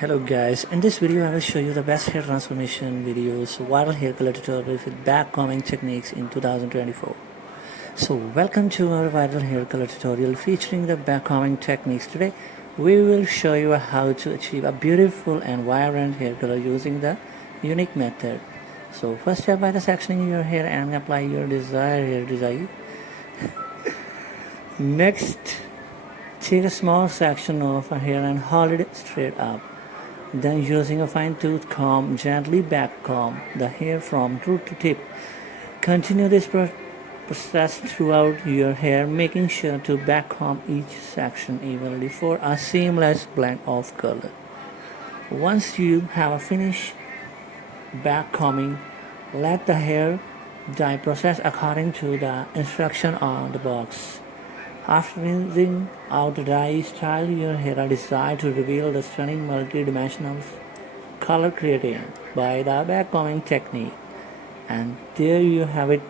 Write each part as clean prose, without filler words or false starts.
Hello guys, in this video I will show you the best hair transformation videos, viral hair color tutorials with backcombing techniques in 2024. So welcome to our viral hair color tutorial featuring the backcombing techniques. Today we will show you how to achieve a beautiful and vibrant hair color using the unique method. So first step, by the sectioning your hair and apply your desired hair design. Next, take a small section of a hair and hold it straight up. Then using a fine-tooth comb, gently backcomb the hair from root to tip. Continue this process throughout your hair, making sure to backcomb each section evenly for a seamless blend of color. Once you have finished backcombing, let the hair dye process according to the instruction on the box. After rinsing out the dye, style your hair desired to reveal the stunning multi-dimensional color created by the backcombing technique. And there you have it,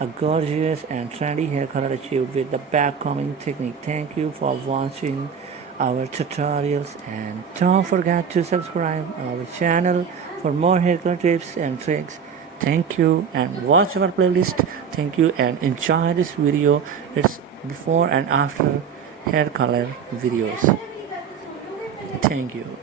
a gorgeous and trendy hair color achieved with the backcombing technique. Thank you for watching our tutorials and don't forget to subscribe our channel for more hair color tips and tricks. Thank you and watch our playlist. Thank you and enjoy this video. It's before and after hair color videos. Thank you.